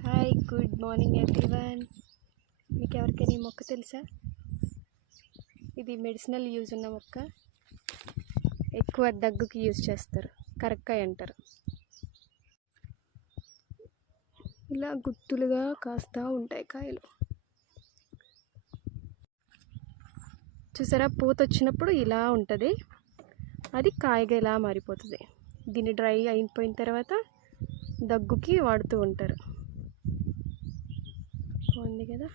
Hi good morning everyone. మీకు ఎవరికైనా ఈ మొక్క తెలుసా? ఇది మెడిసినల్ యూజ్ ఉన్న మొక్క. ఎక్కువ దగ్గుకి యూజ్ చేస్తారు. కరక్కాయ అంటారు. ఇలా గుత్తులుగా కాస్తూ ఉంటాయి కాయలు. చూసారా, పూత వచ్చినప్పుడు ఇలా ఉంటుంది, అది కాయగా ఇలా మారిపోతుంది. దీన్ని డ్రై అయిపోయిన తర్వాత దగ్గుకి వాడుతూ ఉంటారు. బాగుంది కదా.